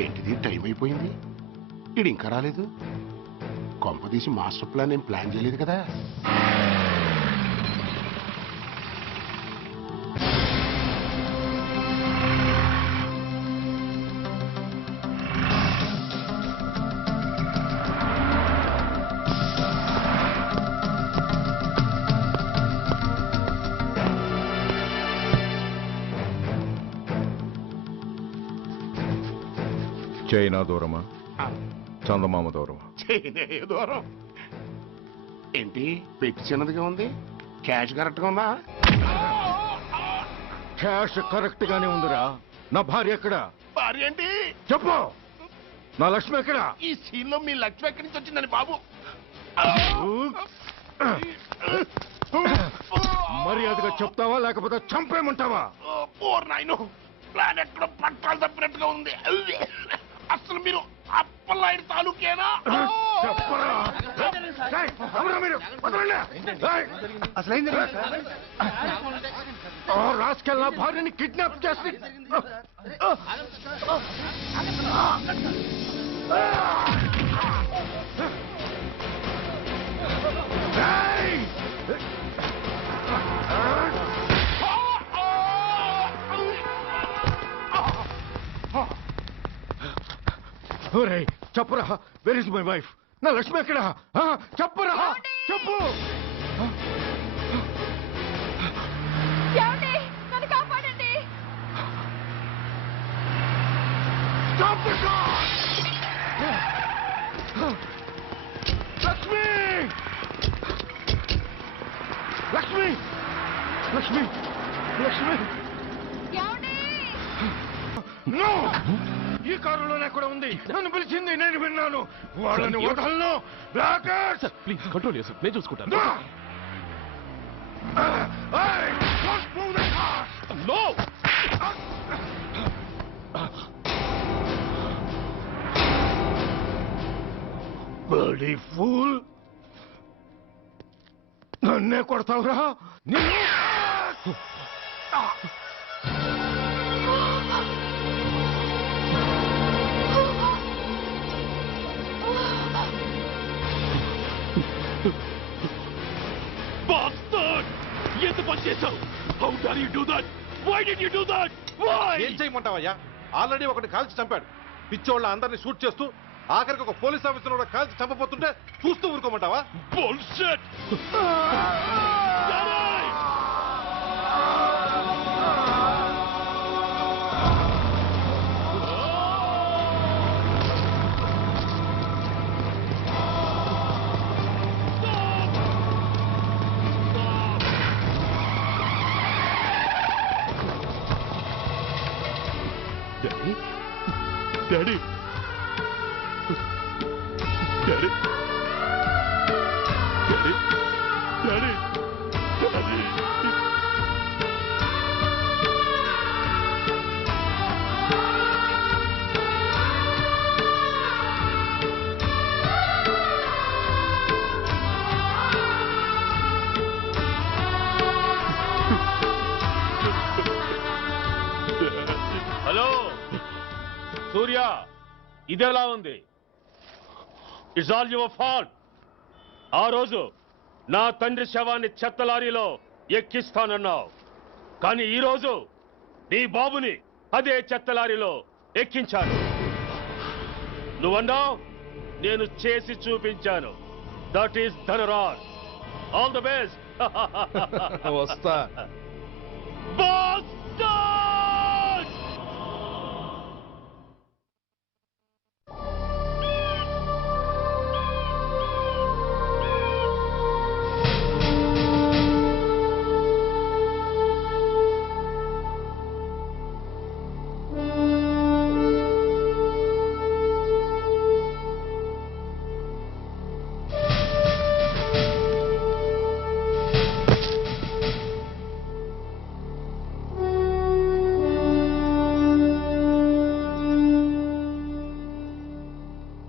ఏంటిది టైం అయిపోయింది, ఇది ఇంకా రాలేదు. కొంపదీసి మాస్టర్ ప్లాన్ ఏం ప్లాన్ చేయలేదు కదా. చైనా దూరమా, చందమామ దూరమా? చైనా దూరం ఏంటి, పెట్టి చిన్నదిగా ఉంది, క్యాష్ కరెక్ట్గా ఉందా? క్యాష్ కరెక్ట్ గానే ఉందిరా. నా భార్య ఎక్కడ? భార్య ఏంటి చెప్పు. నా లక్ష్మి ఎక్కడ? ఈ సీన్ లో మీ లక్ష్మి ఎక్కడి నుంచి వచ్చిందని బాబు. మర్యాదగా చెప్తావా లేకపోతే చంపేమంటావా? ఓర్ నాయనో, ప్లాన్ ఎక్కడ పట్టాలు తప్పినట్టుగా ఉంది. అసలు మీరు అప్పలాయుడు తాలూకేనా? చెప్పరా. ఏయ్, ఎవరా మీరు? వదలండి. ఏయ్, ఆ రాస్కెల్ నా భార్యని కిడ్నాప్ చేసి ఏయ్! ఒరేయ్, చెప్పరా, వెర్ ఇస్ మై వైఫ్? నా లక్ష్మి ఎక్కడ? చెప్పరా, చెప్పు. నన్ను కాపాడండి. Stop the car! Lakshmi, Lakshmi, Lakshmi, Lakshmi. No, ఈ కారులోనే కూడా ఉంది. నన్ను పిలిచింది, నేను విన్నాను. వాళ్ళని వదలను. బ్లాకర్స్, ప్లీజ్ కంట్రోల్ చేసి నేను చూసుకుంటాను. నో, బడీ ఫూల్, నన్నే కొడతావురా? Bastard! ఎందుకు పని చేశావు? How dare you do that? Why did you do that? Why? ఏం చేయమంటావయ్యా? ఆల్రెడీ ఒకటి కాల్చి చంపాడు. పిచ్చోళ్ళ అందరినీ షూట్ చేస్తూ ఆఖరికి ఒక పోలీస్ ఆఫీసర్ కూడా కాల్చి చంపబోతుంటే చూస్తూ ఊరుకోమంటావా? Bullshit! Daddy? Daddy? Daddy? Daddy? Daddy? Daddy? Hello Surya, ఇదెలా ఉంది? It's all your fault. ఆ రోజు నా తండ్రి శవాన్ని చెత్త లారీలో ఎక్కిస్తానన్నావు, కానీ ఈ రోజు నీ బాబుని అదే చెత్త లారీలో ఎక్కించాను. నువ్వన్నావు, నేను చేసి చూపించాను. That is Dhanraj. All the best. వస్తా.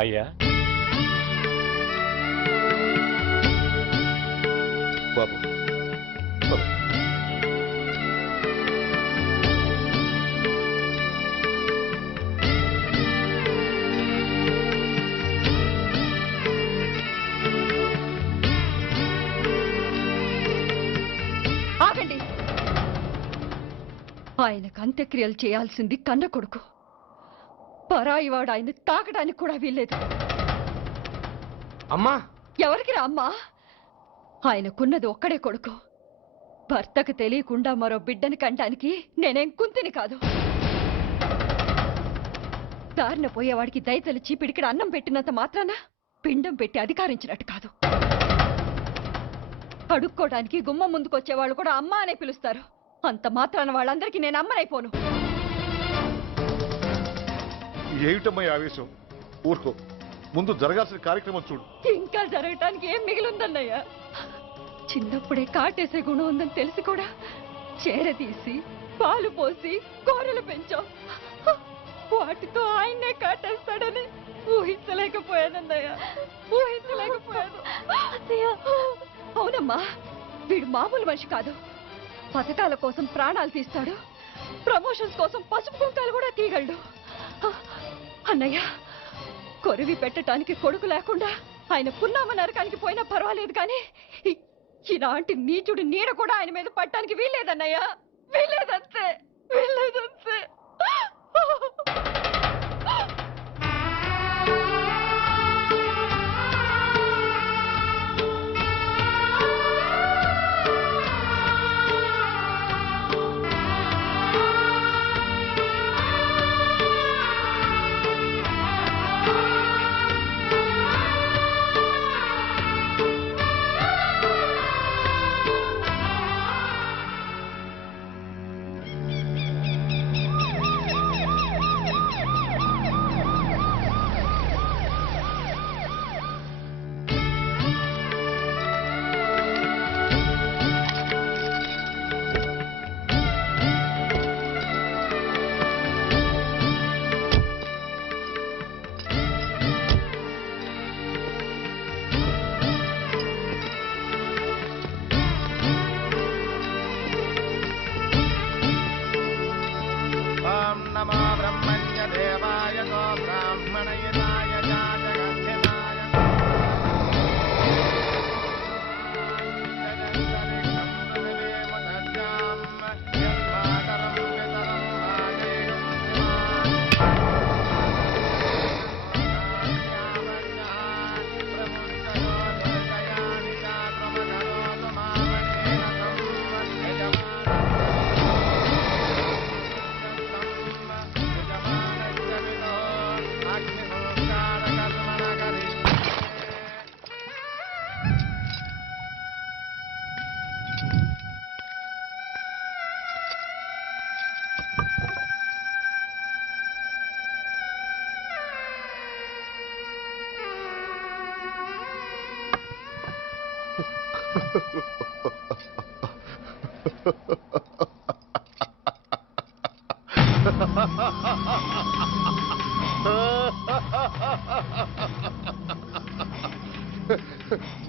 అయ్యా, బాబు, బాబు. ఆయనకు అంత్యక్రియలు చేయాల్సింది కన్న కొడుకు. పరాయివాడు ఆయన తాకడానికి కూడా వీల్లేదు. అమ్మా, ఎవరికి రా అమ్మా? ఆయనకున్నది ఒక్కడే కొడుకు. భర్తకు తెలియకుండా మరో బిడ్డని కంటానికి నేనేం కుంతిని కాదు. దారిన పోయేవాడికి దయతలిచి పిడికిడ అన్నం పెట్టినంత మాత్రాన పిండం పెట్టి అధికారించినట్టు కాదు. అడుక్కోవడానికి గుమ్మం ముందుకొచ్చేవాళ్ళు కూడా అమ్మ అనే పిలుస్తారు. అంత మాత్రాన వాళ్ళందరికీ నేను అమ్మనైపోను. ఏమిటమ్మా ఆవేశం? ఊరుకో, ముందు జరగాల్సిన కార్యక్రమం చూడు. ఇంకా జరగటానికి ఏం మిగిలిందన్నయ్య? చిన్నప్పుడే కాటేసే గుణం ఉందని తెలిసి కూడా చేరదీసి పాలు పోసి కూరలు పెంచాం. వాటితో ఆయన్నే కాటేస్తాడని ఊహించలేకపోయానన్నయ్య, ఊహించలేకపోయాను. అవునమ్మా, వీడు మామూలు మనిషి కాదు. పథకాల కోసం ప్రాణాలు తీస్తాడు, ప్రమోషన్స్ కోసం పసుపు కుంకాలు కూడా తీయగలడు. అన్నయ్య, కొరివి పెట్టడానికి కొడుకు లేకుండా ఆయన పున్నామ నరకానికి పోయినా పర్వాలేదు, కానీ ఇలాంటి నీచుడు నీడ కూడా ఆయన మీద పట్టడానికి వీల్లేదన్నయ్య, వీల్లేదంతే, వీల్లేదంతే.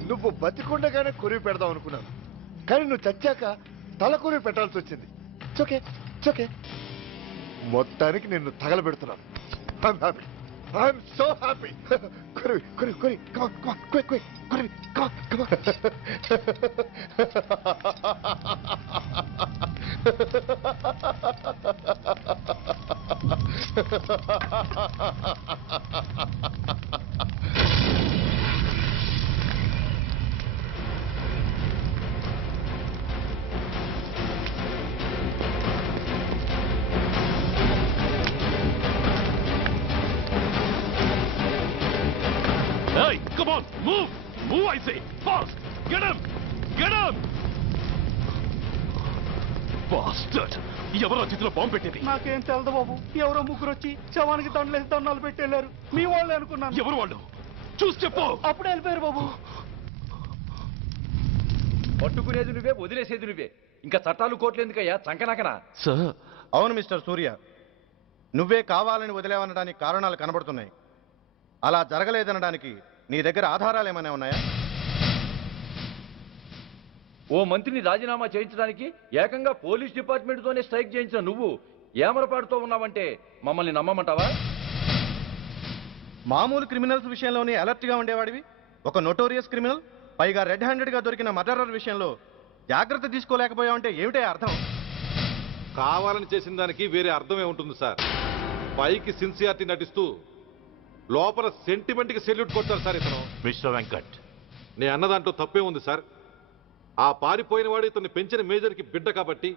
నువ్వు బతికుండగానే కొరివి పెడదాం అనుకున్నాను, కానీ నువ్వు చచ్చాక తల కొరివి పెట్టాల్సి వచ్చింది. ఓకే ఓకే, మొత్తానికి నిన్ను తగలబెడుతున్నాను. I'm happy, I'm so happy. కొరివి కొరివి కొరివి, కమాన్ కమాన్, క్విక్ క్విక్, కొరివి, come on come on. Hey, come on, move! Move, I say! Fast! Get him! Get him! Bastard! ఎవరో చేతిలో బాంబు పెట్టేది? నాకేం తెలదు బాబు. ఎవరో ముగ్గురు వచ్చి శవానికి దండలేసి దండాలు పెట్టేళ్లారు. మీ వాళ్ళే అనుకున్నాను. ఎవరు వాళ్ళు? చూసి చెప్పు. అప్పుడే వెళ్ళిపోయారు బాబు. పట్టుకునేది నువ్వే, వదిలేసేది నువ్వే. ఇంకా చట్టాలు కోట్లు ఎందుకయ్యా? చంకనాకనా? సార్, అవును మిస్టర్ సూర్య, నువ్వే కావాలని వదిలేవనడానికి కారణాలు కనబడుతున్నాయి. అలా జరగలేదనడానికి నీ దగ్గర ఆధారాలు ఏమైనా ఉన్నాయా? ఓ మంత్రిని రాజీనామా చేయించడానికి ఏకంగా పోలీస్ డిపార్ట్మెంట్తోనే స్ట్రైక్ చేయించిన నువ్వు ఏమరపాటుతో ఉన్నావంటే మమ్మల్ని నమ్మమంటావా? మామూలు క్రిమినల్స్ విషయంలోనే అలర్ట్గా ఉండేవాడివి, ఒక నోటోరియస్ క్రిమినల్, పైగా రెడ్ హ్యాండెడ్గా దొరికిన మర్డరర్ విషయంలో జాగ్రత్త తీసుకోలేకపోయావంటే ఏమిటే అర్థం? కావాలని చేసిన దానికి వేరే అర్థమే ఉంటుంది సార్. పైకి సిన్సియారిటీ నటిస్తూ లోపల సెంటిమెంట్కి సెల్యూట్ కొడతారు సార్ ఇతను. మిస్టర్ వెంకట్, నే అన్న దాంట్లో తప్పే ఉంది సార్. ఆ పారిపోయిన వాడు ఇతన్ని పెంచిన మేజర్కి బిడ్డ కాబట్టి,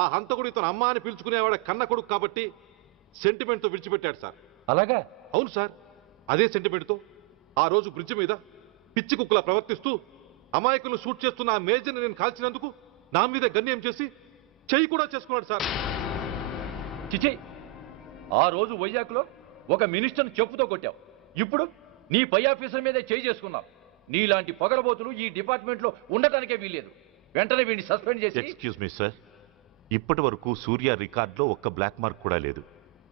ఆ హంతకుడు ఇతను అమ్మ అని పిలుచుకునేవాడు కన్న కొడుకు కాబట్టి సెంటిమెంట్తో విడిచిపెట్టాడు సార్. అలాగా? అవును సార్. అదే సెంటిమెంట్తో ఆ రోజు బ్రిడ్జ్ మీద పిచ్చి కుక్కలా ప్రవర్తిస్తూ అమాయకులను షూట్ చేస్తున్న ఆ మేజర్ని నేను కాల్చినందుకు నా మీద గన్యం చేసి చెయ్యి కూడా చేసుకున్నాడు సార్. చిచి, ఆ రోజు వైజాగ్లో ఒక మినిస్టర్ని చెప్పుతో కొట్టావు. ఇప్పుడు నీ పై ఆఫీసర్ మీదే చేయి చేసుకున్నావు. నీలాంటి పొగరబోతులు ఈ డిపార్ట్మెంట్లో ఉండటానికే వీల్లేదు. వెంటనే వీడిని సస్పెండ్ చేసి. ఎక్స్క్యూజ్ మీ సార్, ఇప్పటి వరకు సూర్య రికార్డులో ఒక్క బ్లాక్ మార్క్ కూడా లేదు.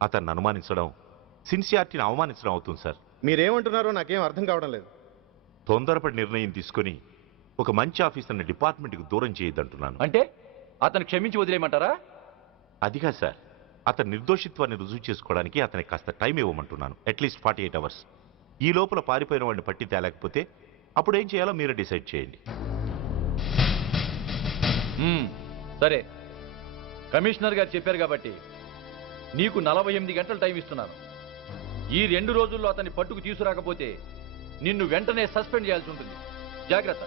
అతన్ని అనుమానించడం సిన్సియారిటీని అవమానించడం అవుతుంది సార్. మీరేమంటున్నారో నాకేం అర్థం కావడం లేదు. తొందరపడి నిర్ణయం తీసుకొని ఒక మంచి ఆఫీసర్ని డిపార్ట్మెంట్కి దూరం చేయొద్దంటున్నాను. అంటే అతను క్షమించి వదిలేయమంటారా? అదిగా సార్, అతని నిర్దోషిత్వాన్ని రుజువు చేసుకోవడానికి అతనికి కాస్త టైం ఇవ్వమంటున్నాను. At least 48 hours. ఈ లోపల పారిపోయిన వాడిని పట్టి తేలేకపోతే అప్పుడు ఏం చేయాలో మీరే డిసైడ్ చేయండి. సరే, కమిషనర్ గారు చెప్పారు కాబట్టి నీకు 48 గంటలు టైం ఇస్తున్నాను. ఈ 2 రోజుల్లో అతన్ని పట్టుకు తీసుకురాకపోతే నిన్ను వెంటనే సస్పెండ్ చేయాల్సి ఉంటుంది. జాగ్రత్త.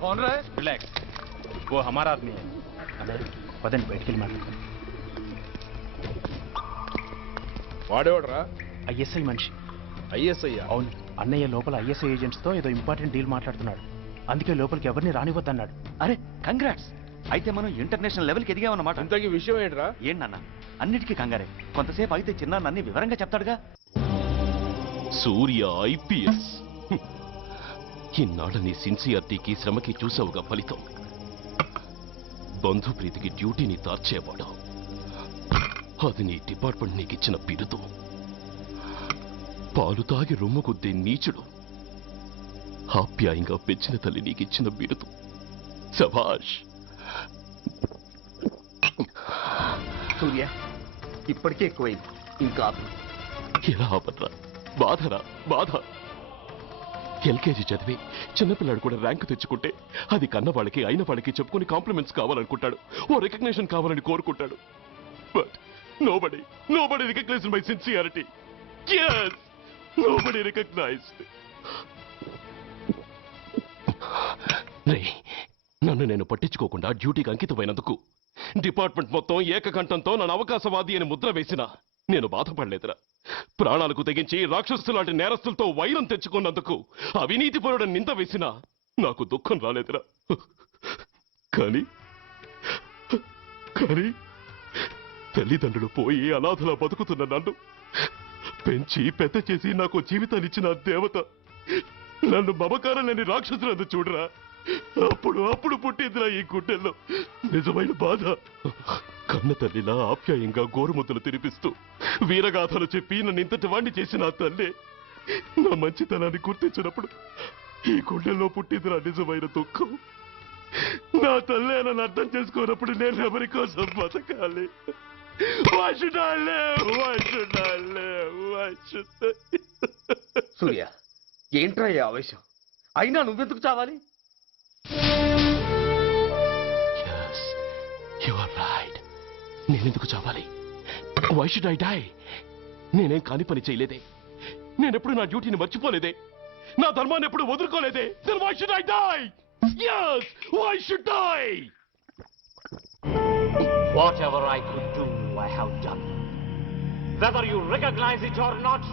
कौन रहा है? रिलैक्स, वो हमारा आदमी है. పదండి బయటికి వెళ్ళి మాట్లాడుతాం. వాడేవాడరా? ఐఎస్ఐ మనిషి. ఐఎస్ఐ? అవును, అన్నయ్య లోపల ఐఎస్ఐ ఏజెంట్స్ తో ఏదో ఇంపార్టెంట్ డీల్ మాట్లాడుతున్నాడు. అందుకే లోపలికి ఎవరిని రానివ్వద్దన్నాడు. అరే కంగ్రాట్స్, అయితే మనం ఇంటర్నేషనల్ లెవెల్కి ఎదిగామన్నమాట. ఇంతకీ విషయం ఏంట్రా? ఏంటన్నా అన్నిటికీ కంగారే. కొంతసేపు అయితే చిన్న అన్ని వివరంగా చెప్తాడుగా. సూర్య ఐపీఎస్. ఇన్నాళ్ళ నీ సిన్సియారిటీకి శ్రమకి చూసావుగా ఫలితం. బంధుప్రీతికి డ్యూటీని తార్చేవాడు. అది నీ డిపార్ట్మెంట్ నీకిచ్చిన బిరుదు. పాలు తాగి రొమ్ము కొద్దే నీచుడు. ఆప్యాయంగా పెంచిన తల్లి నీకిచ్చిన బిరుదు. శభాష్. సూర్య ఇప్పటికే ఎక్కువైంది, ఇంకా ఎలా ఆపట్రా? బాధరా బాధ. ఎల్కేజీ చదివి చిన్నపిల్లాడు కూడా ర్యాంకు తెచ్చుకుంటే అది కన్న వాళ్ళకి అయిన వాళ్ళకి చెప్పుకుని కాంప్లిమెంట్స్ కావాలనుకుంటాడు, ఓ రికగ్నిషన్ కావాలని కోరుకుంటాడు. But nobody recognized my sincerity. yes, nobody recognized. నన్ను నేను పట్టించుకోకుండా డ్యూటీకి అంకితమైనందుకు డిపార్ట్మెంట్ మొత్తం ఏకకంఠంతో నన్ను అవకాశవాది అని ముద్ర వేసినా నేను బాధపడలేదురా. ప్రాణాలకు తెగించి రాక్షసులాంటి నేరస్తులతో వైరం తెచ్చుకున్నందుకు అవినీతిపరుడని నింద వేసినా నాకు దుఃఖం రాలేదురా. కానీ తల్లిదండ్రులు పోయి అనాథలా బతుకుతున్న నన్ను పెంచి పెద్ద చేసి నాకు జీవితాన్నిచ్చిన దేవత నన్ను మమకారం లేని రాక్షసులందు చూడరా. అప్పుడు పుట్టిందిరా ఈ గుడ్డెల్లో నిజమైన బాధ. కన్న తల్లిలా ఆప్యాయంగా గోరుముద్దలు తినిపిస్తూ వీరగాథలు చెప్పి నన్ను ఇంతటి వాణ్ణి చేసిన ఆ తల్లే నా మంచితనాన్ని గుర్తించినప్పుడు ఈ గుండెల్లో పుట్టిందిరా నిజమైన దుఃఖం. నా తల్లే నన్ను అర్థం చేసుకోనప్పుడు నేను ఎవరి కోసం బతకాలి? సూర్య ఏంట్రా ఈ ఆవేశం? అయినా నువ్వెందుకు చావాలి? నేనెందుకు చావాలి? Why should I die? నేనేం కాని పని చేయలేదే. నేనెప్పుడు నా డ్యూటీని మర్చిపోలేదే. నా ధర్మాన్ని ఎప్పుడు వదులుకోలేదే. Then why should I die? Yes, why should I? Whatever I could do, I have done. Whether you recognize it or not.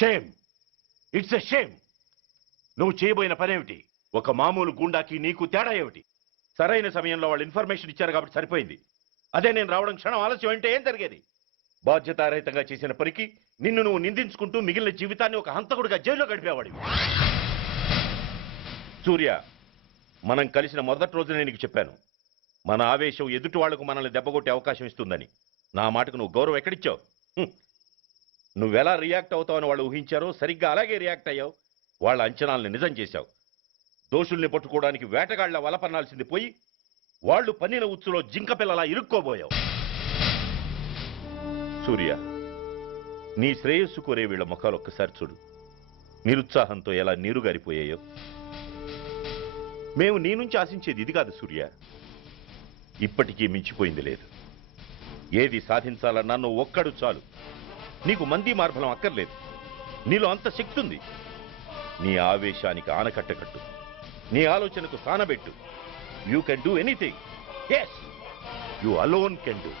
Shame. It's a shame. నువ్వు చేయబోయిన పనేమిటి? ఒక మామూలు గూండాకి నీకు తేడా ఏమిటి? సరైన సమయంలో వాళ్ళు ఇన్ఫర్మేషన్ ఇచ్చారు కాబట్టి సరిపోయింది. అదే నేను రావడం క్షణం ఆలస్యం అంటే ఏం జరిగేది? బాధ్యతారహితంగా చేసిన పనికి నిన్ను నువ్వు నిందించుకుంటూ మిగిలిన జీవితాన్ని ఒక హంతకుడిగా జైల్లో గడిపేవాడివి. సూర్య, మనం కలిసిన మొదటి రోజునే నీకు చెప్పాను, మన ఆవేశం ఎదుటి వాళ్లకు మనల్ని దెబ్బగొట్టే అవకాశం ఇస్తుందని. నా మాటకు నువ్వు గౌరవం ఎక్కడిచ్చావు? నువ్వెలా రియాక్ట్ అవుతావని వాళ్ళు ఊహించారో సరిగ్గా అలాగే రియాక్ట్ అయ్యావు. వాళ్ళ అంచనాల్ని నిజం చేశావు. దోషుల్ని పట్టుకోవడానికి వేటగాళ్ల వలపన్నాల్సింది పోయి వాళ్ళు పన్నిన ఉచ్చులో జింక పిల్లలా ఇరుక్కోబోయావు. సూర్య, నీ శ్రేయస్సు కోరే వీళ్ళ ముఖాలు ఒక్కసారి చూడు. నిరుత్సాహంతో ఎలా నీరుగారిపోయాయో. మేము నీ నుంచి ఆశించేది ఇది కాదు సూర్య. ఇప్పటికీ మించిపోయింది లేదు. ఏది సాధించాలన్నా నువ్వు ఒక్కడు చాలు. నీకు మంది మార్బలం అక్కర్లేదు. నీలో అంత శక్తి ఉంది. నీ ఆవేశానికి ఆనకట్ట కట్టు. నీ ఆలోచనకు సానబెట్టు. You can do anything. Yes, you alone can do.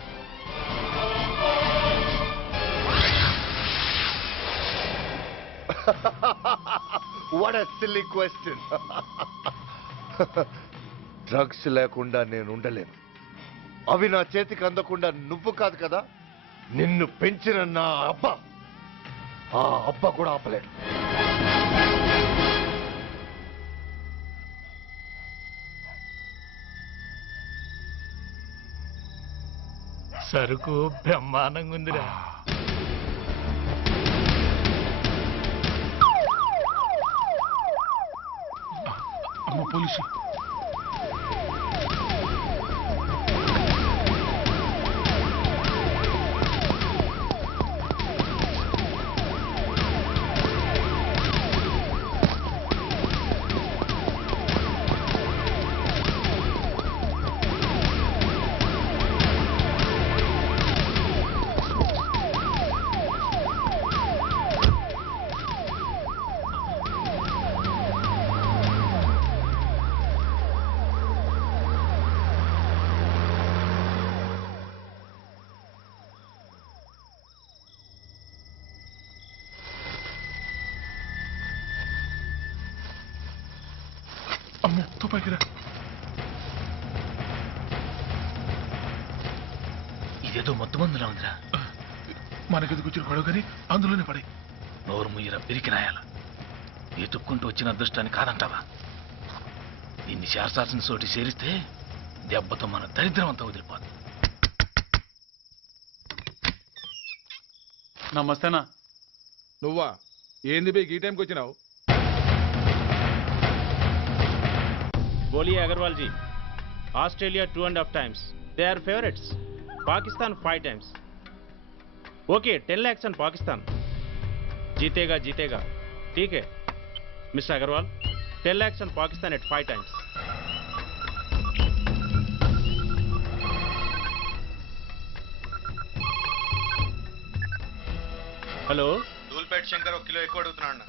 What a silly question. డ్రగ్స్ లేకుండా నేను ఉండలేను. అవి నా చేతికి అందకుండా నువ్వు కాదు కదా, నిన్ను పెంచిన నా అబ్బ, ఆ అబ్బ కూడా ఆపలేడు. సరుకు బ్రహ్మాండంగా ఉందిరా. అమ్మ పోలీసు. అమ్మో తుపాకిరా. ఇదేదో మొత్తం మందులా ఉందిరా. మనకెందుకు వచ్చిన గొడవ కానీ అందులోనే పడి నోరు ముయ్యరా పిరికినాయాల. ఎతుక్కుంటూ వచ్చిన అదృష్టాన్ని కాదంటావా? దీన్ని శారసాల్సిన చోటి చేరిస్తే దెబ్బతో మన దరిద్రం అంతా వదిలిపోదు. నమస్తేనా. నువ్వా? ఏంది బే ఈ టైంకి వచ్చినావు? बोलिए Agrawal ji. Australia 2.5 times. They are favorites. Pakistan 5 times. Okay, 10 lakhs on Pakistan. जीतेगा जीतेगा. ठीक है mister Agarwal. 10 lakhs on Pakistan at 5 times. Hello, Dhoolpet Shankar ఒక కిలో ఎక్కువ అడుగుతున్నాడు.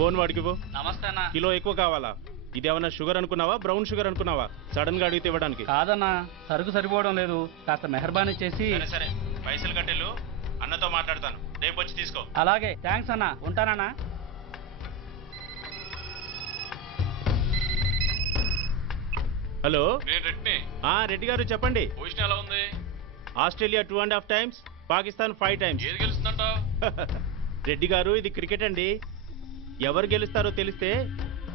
ఫోన్ వాడికి పో. నమస్తే అన్న. కిలో ఎక్కువ కావాలా? ఇదేమన్నా షుగర్ అనుకున్నావా, బ్రౌన్ షుగర్ అనుకున్నావా? సడన్ గా అడిగితే ఇవ్వడానికి కాదన్నా, సరుకు సరిపోవడం లేదు. కాస్త మెహర్బానీ చేసి. సరే పైసలు కట్టెలు, అన్నతో మాట్లాడతాను. రేపు వచ్చి తీసుకో. అలాగే, థ్యాంక్స్ అన్న. ఉంటానన్నా. హలో, నేను రెడ్డిని. రెడ్డి గారు చెప్పండి. పొజిషన్ ఎలా ఉంది? Australia 2.5 times, Pakistan 5 times. ఏది గెలుస్తుందంట? రెడ్డి గారు, ఇది క్రికెట్ అండి. ఎవరు గెలుస్తారో తెలిస్తే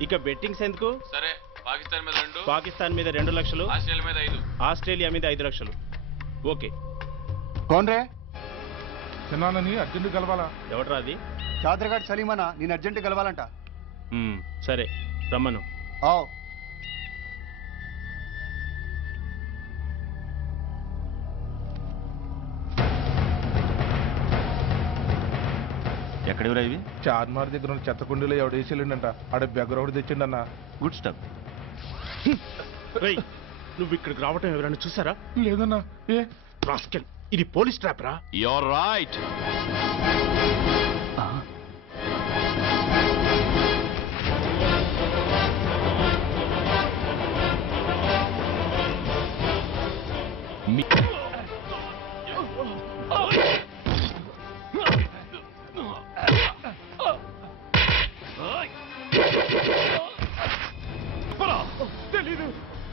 ఇక బెట్టింగ్స్ ఎందుకు? సరే, పాకిస్తాన్ మీద 2, పాకిస్తాన్ మీద 2 లక్షలు, ఆస్ట్రేలియా మీద 5. ఆస్ట్రేలియా మీద 5 లక్షలు. ఓకే. కోన్రే చిన్నాన్నని అర్జెంట్ కలవాలా? ఎవడ్రా అది? చాదరగాడ్ సలీమనా, నేను అర్జెంట్ కలవాలంట. సరే రమ్మను. ఎక్కడెవరా ఇవి? చార్మార్ దగ్గర ఉన్న చెత్త కుండీలో ఎవడు వేసేళ్ళంట. ఆడ బెగ్గరొకటి తెచ్చిండన్నా. Good stuff. నువ్వు ఇక్కడికి రావటం ఎవరైనా చూసారా? లేదన్నా. ఏ రాస్కెల్, ఇది పోలీస్ ట్రాప్ రా. You're right.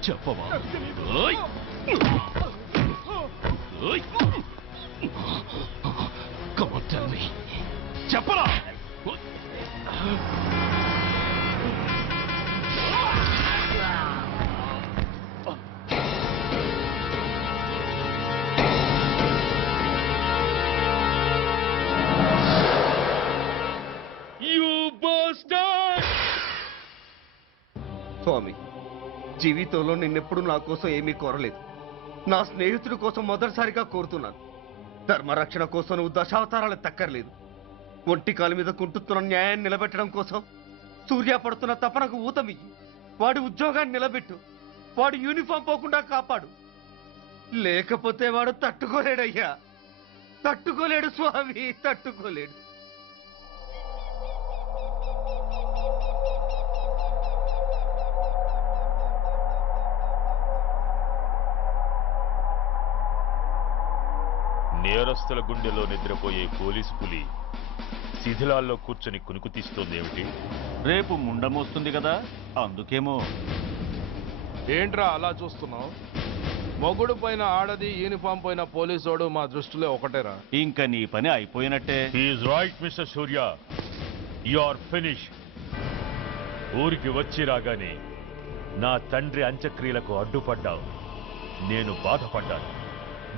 చెప్పవా? ఓయ్! ఓయ్! Come on, tell me. చెప్పరా? స్వామి, జీవితంలో నిన్నెప్పుడు నా కోసం ఏమీ కోరలేదు. నా స్నేహితుడి కోసం మొదటిసారిగా కోరుతున్నాను. ధర్మరక్షణ కోసం నువ్వు దశావతారాలు తక్కర్లేదు. ఒంటి కాలు మీద కుంటుతున్న న్యాయాన్ని నిలబెట్టడం కోసం సూర్య పడుతున్న తపనకు ఊతమియ్యి. వాడి ఉద్యోగాన్ని నిలబెట్టు. వాడు యూనిఫామ్ పోకుండా కాపాడు. లేకపోతే వాడు తట్టుకోలేడయ్యా, తట్టుకోలేడు స్వామి, తట్టుకోలేడు. నేరస్తుల గుండెలో నిద్రపోయే పోలీసు పులి శిథిలాల్లో కూర్చొని కునుకు తీస్తోందేమిటి? రేపు ముండమొస్తుంది కదా, అందుకేమో. ఏంట్రా అలా చూస్తున్నావు? మొగుడు పైన ఆడది, యూనిఫామ్ పైన పోలీసోడు మా దృష్టిలో ఒకటేరా. ఇంకా నీ పని అయిపోయినట్టే. Is right mister Surya, you are finish. ఊరికి వచ్చి రాగానే నా తండ్రి అంత్యక్రియలకు అడ్డుపడ్డావు. నేను బాధపడ్డాను.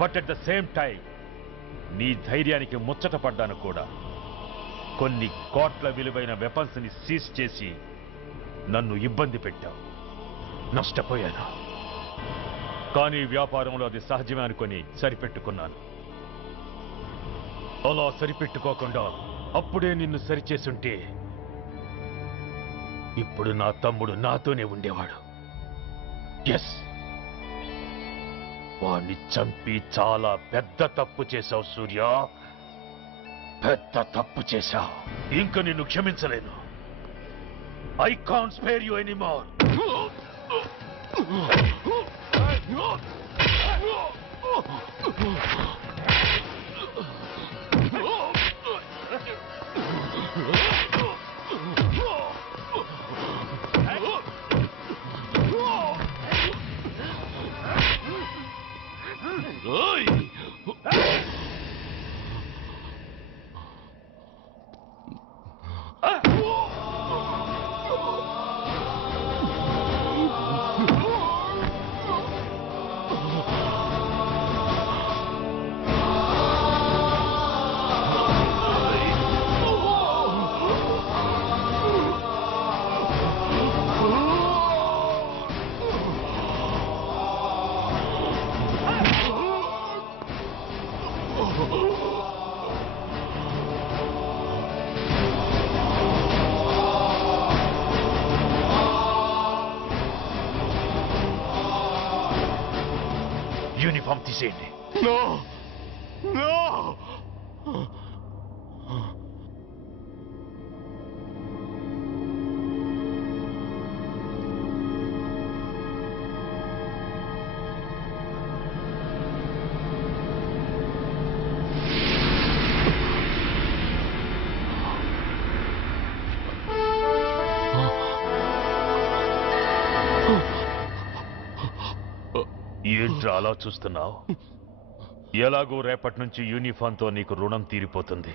But at the same time నీ ధైర్యానికి ముచ్చట పడ్డాను కూడా. కొన్ని కోట్ల విలువైన వెపన్స్ ని సీజ్ చేసి నన్ను ఇబ్బంది పెట్టావు. నష్టపోయాను. కానీ వ్యాపారంలో అది సహజమే అనుకొని సరిపెట్టుకున్నాను. అలా సరిపెట్టుకోకుండా అప్పుడే నిన్ను సరిచేసుంటే ఇప్పుడు నా తమ్ముడు నాతోనే ఉండేవాడు. ఎస్, వాణ్ణి చంపి చాలా పెద్ద తప్పు చేశావు సూర్య, పెద్ద తప్పు చేశావు. ఇంక నిన్ను క్షమించలేను. I can't spare you anymore. Uniform తీసేయండి. ఏంట్రా అలా చూస్తున్నావు? ఎలాగో రేపటి నుంచి యూనిఫామ్తో నీకు రుణం తీరిపోతుంది.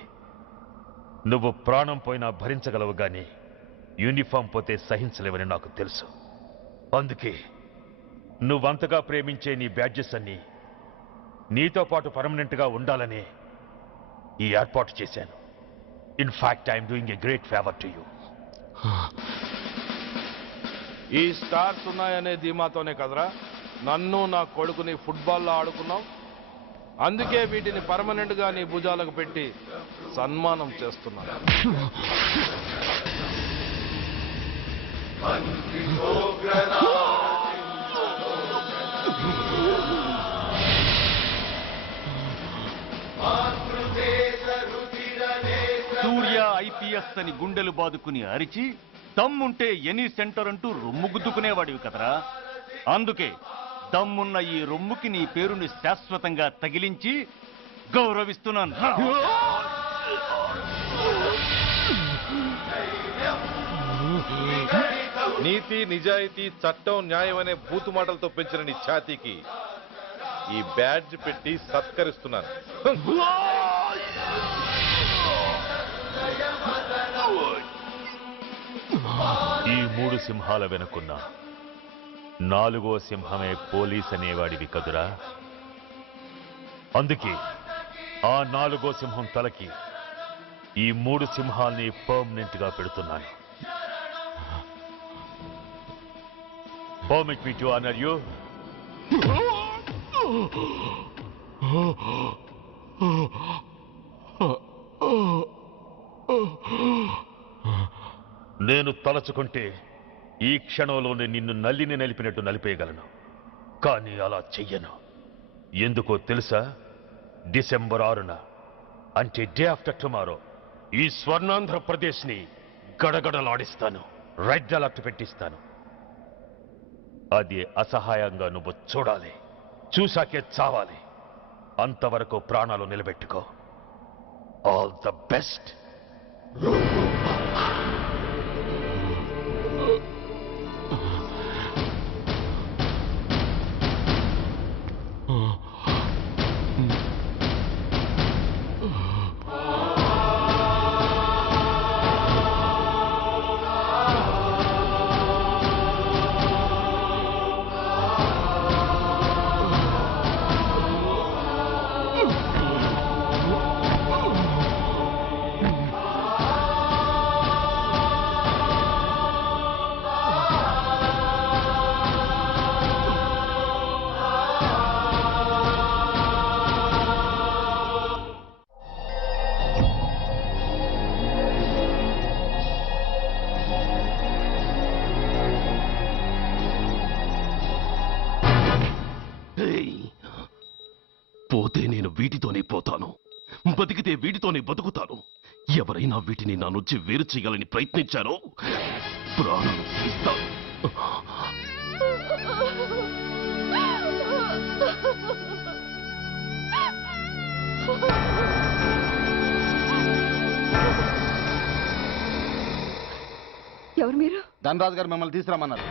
నువ్వు ప్రాణం పోయినా భరించగలవు గాని యూనిఫామ్ పోతే సహించలేవని నాకు తెలుసు. అందుకే నువ్వంతగా ప్రేమించే నీ బ్యాడ్జెస్ అన్ని నీతో పాటు పర్మనెంట్గా ఉండాలని ఈ ఏర్పాటు చేశాను. In fact I'm doing a great favour to you. ఈ స్టార్స్ ఉన్నాయనే ధీమాతోనే కదరా నన్ను నా కొడుకుని ఫుట్బాల్లో ఆడుకున్నావు. అందుకే వీటిని పర్మనెంట్ గా నీ భుజాలకు పెట్టి సన్మానం చేస్తున్నాను. సూర్య ఐపీఎస్ అని గుండెలు బాదుకుని అరిచి దమ్ముంటే ఎనీ సెంటర్ అంటూ రొమ్ము గుద్దుకునేవాడివి కదరా. అందుకే దమ్మున్న ఈ రొమ్ముకి నీ పేరుని శాశ్వతంగా తగిలించి గౌరవిస్తున్నాను. నీతి నిజాయితీ చట్టం న్యాయం అనే బూతు మాటలతో పెంచిన నీ ఛాతీకి ఈ బ్యాడ్జ్ పెట్టి సత్కరిస్తున్నాను. ఈ 3 సింహాల వెనుకున్న 4వ సింహమే పోలీస్ అనేవాడివి కదురా. అందుకే ఆ 4వ సింహం తలకి ఈ 3 సింహాల్ని పర్మనెంట్ గా పెడుతున్నాను. Permit me to honor you. నేను తలచుకుంటే ఈ క్షణంలోనే నిన్ను నల్లిని నలిపినట్టు నలిపేయగలను. కానీ అలా చెయ్యను. ఎందుకో తెలుసా? డిసెంబర్ 6న అంటే డే ఆఫ్టర్ టుమారో ఈ స్వర్ణాంధ్రప్రదేశ్ని గడగడలాడిస్తాను. రెడ్ అలర్ట్ పెట్టిస్తాను. అది అసహాయంగా నువ్వు చూడాలి. చూశాకే చావాలి. అంతవరకు ప్రాణాలు నిలబెట్టుకో. All the best. పోతే నేను వీటితోనే పోతాను, బతికితే వీటితోనే బతుకుతాను. ఎవరైనా వీటిని నా నుంచి వేరు చేయాలని ప్రయత్నించారో ప్రాణం ఇస్తాను. ఎవరు మీరు? ధనరాజు గారు మిమ్మల్ని తీసుకురామన్నారు.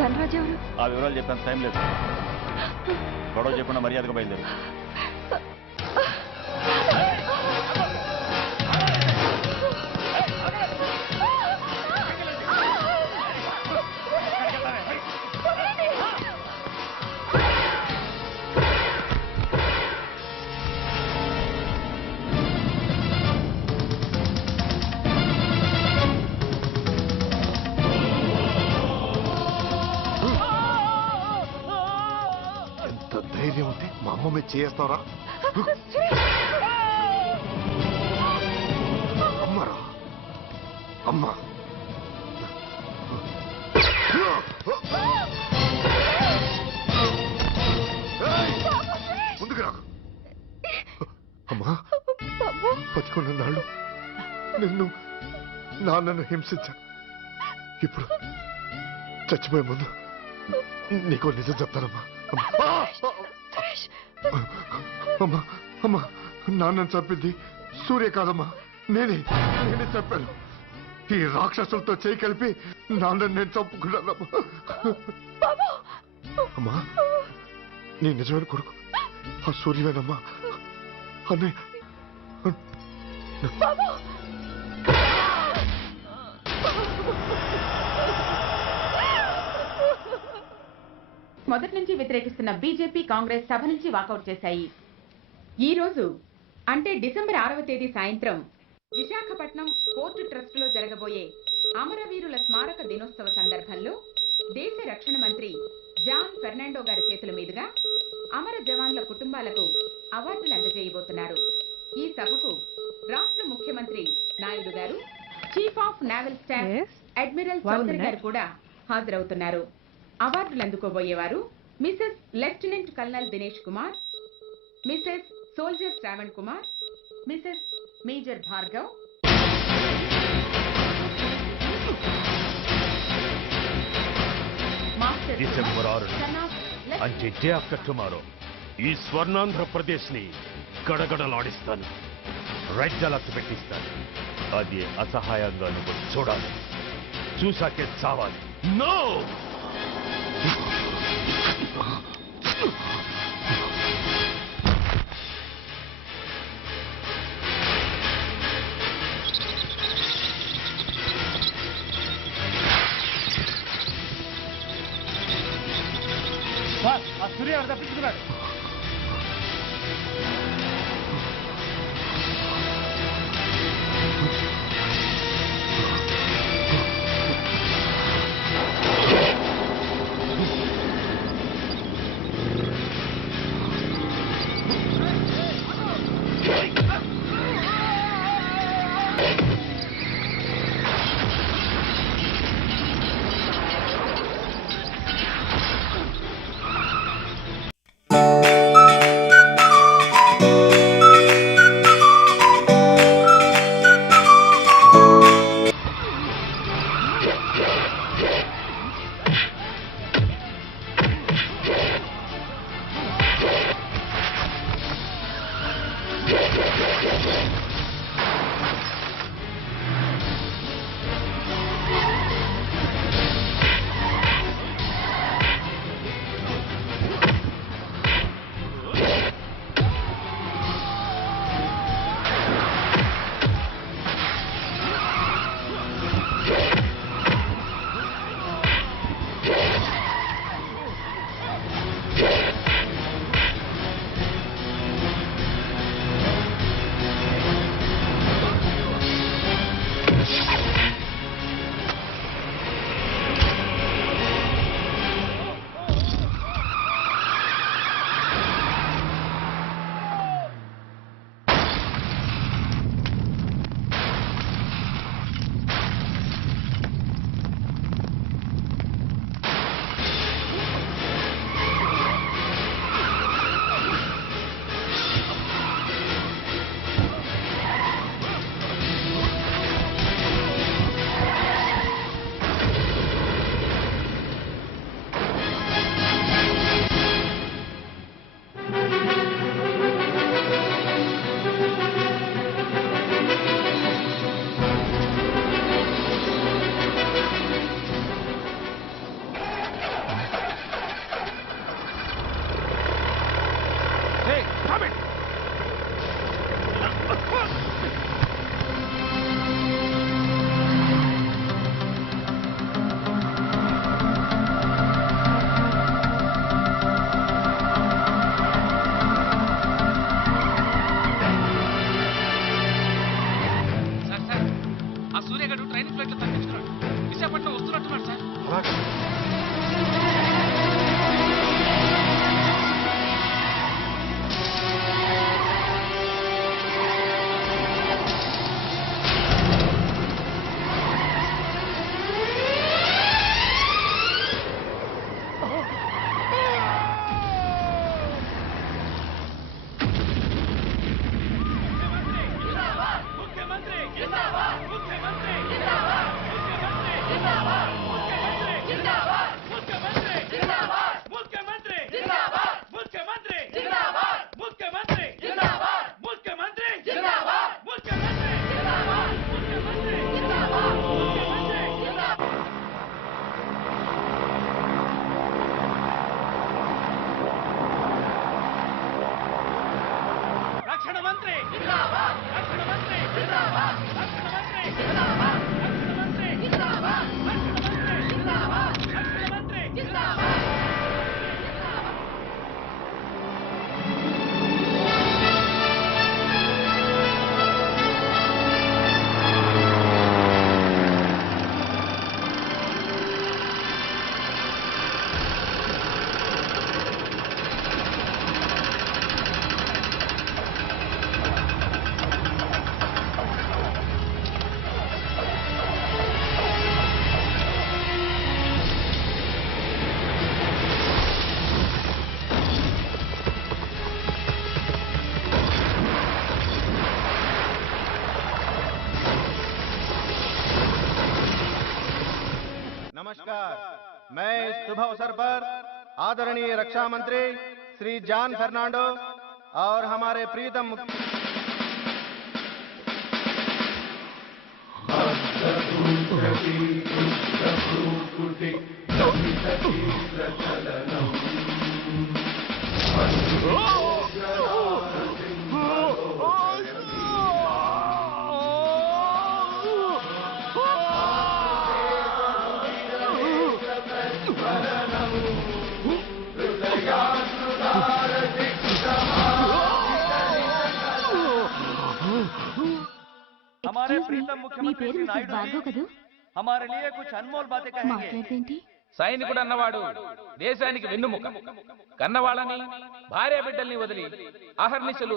ధనరాజు ఎవరు? ఆ వివరాలు చెప్పేంత టైం లేదు. గొడవ చెప్పకుండా మర్యాదగా బయలుదేరు. ధైర్యం ఉంటే మా అమ్మ మీద చేస్తావరా? అమ్మరా అమ్మ ముందుకు రా. అమ్మా బతికున్న నాళ్ళు నిన్ను నాన్నను హింసించాను. ఇప్పుడు చచ్చిపోయే ముందు నీకు నిజం చెప్తానమ్మా. అమ్మా అమ్మా నాన్నని చంపింది సూర్య కాదమ్మా, నేనే చంపాను. ఈ రాక్షసులతో చేయి కలిపి నాన్నని నేను చంపుకున్నానమ్మా. అమ్మా నీ నిజమైన కొడుకు ఆ సూర్యవేనమ్మా. అన్నయ్య మొదటి నుంచి వ్యతిరేకిస్తున్న బీజేపీ కాంగ్రెస్ సభ నుంచి వాకౌట్ చేశాయి. ఈ రోజు అంటే డిసెంబర్ 6వ తేదీ సాయంత్రం విశాఖపట్నం పోర్టు ట్రస్టులో జరగబోయే అమరవీరుల స్మారక దినోత్సవ సందర్భంలో దేశ రక్షణ మంత్రి జాన్ ఫెర్నాండో గారి చేతుల మీదుగా అమర జవాన్ల కుటుంబాలకు అవార్డులు అందజేయబోతున్నారు. ఈ సభకు రాష్ట్ర ముఖ్యమంత్రి నాయుడు గారు, chief of naval staff admiral Chaudhary గారు కూడా హాజరవుతున్నారు. అవార్డులు అందుకోబోయేవారు Mrs lieutenant colonel Dinesh Kumar, Mrs soldier Shravan Kumar, Mrs major Bhargav, December 6న అంటే డే ఆఫ్టర్ టుమారో ఈ స్వర్ణాంధ్రప్రదేశ్ని గడగడలాడిస్తాను. రెడ్ అలర్ట్ పెట్టిస్తాను. అది అసహాయంగా నువ్వు చూడాలి, చూశాకే చావాలి. నో! ఆ సూర్య తప్పించుకున్నాడు. मैं इस शुभ अवसर पर आदरणीय रक्षा मंत्री श्री जॉन फर्नांडो और हमारे प्रीतम हमारे प्रीतम मुख्यमंत्री श्री नायडू जी हमारे लिए कुछ अनमोल बातें कहेंगे। సైనికుడు అన్నవాడు దేశానికి వెన్నుముక. కన్నవాళ్ళని భార్య బిడ్డల్ని వదిలి అహర్నిశలు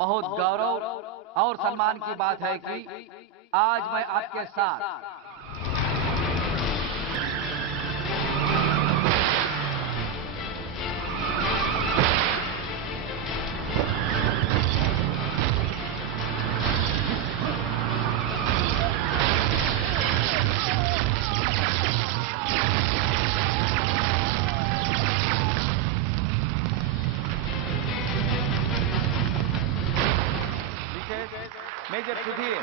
बहुत गौरव और सम्मान की बात है कि आज मैं आपके साथ major Sudhir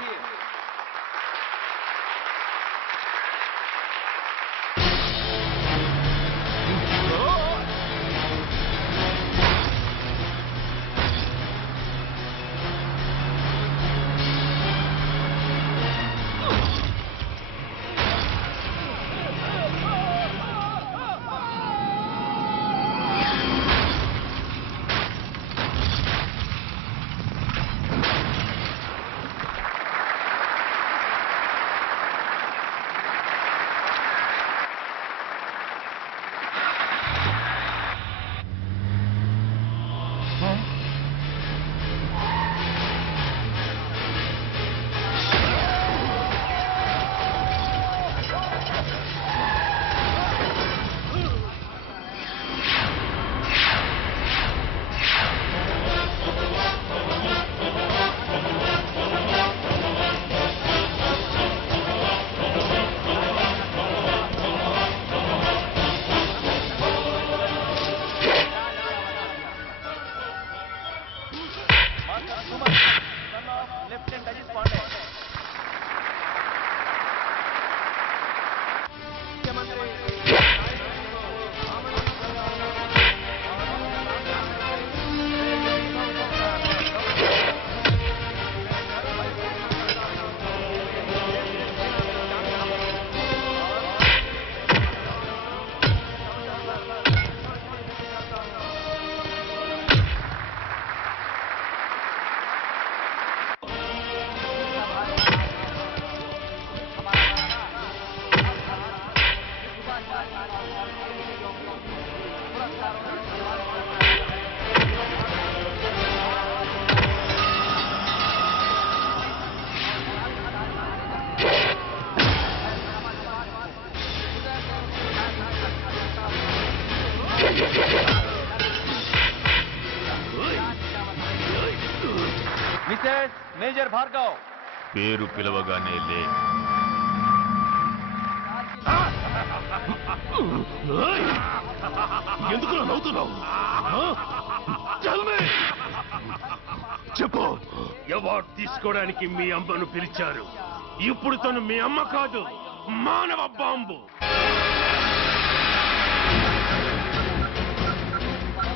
Mrs major Bhargava పేరు పిలవగానే లే. ఎందుకు నవ్వుతున్నావు? చెప్పు. అవార్డు తీసుకోవడానికి మీ అమ్మను పిలిచారు. ఇప్పుడు తను మీ అమ్మ కాదు, మానవ బాంబు.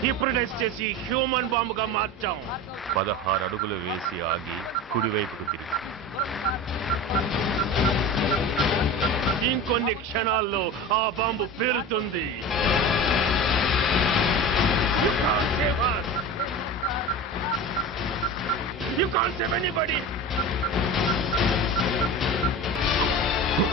హిప్రటైజ్ చేసి హ్యూమన్ బాంబుగా మార్చాం 16 అడుగులు వేసి ఆగి కుడివైపుకు తిరిగి ఇంకొన్ని క్షణాల్లో ఆ bomb పేలుతుంది. You can't save us. You can't save anybody.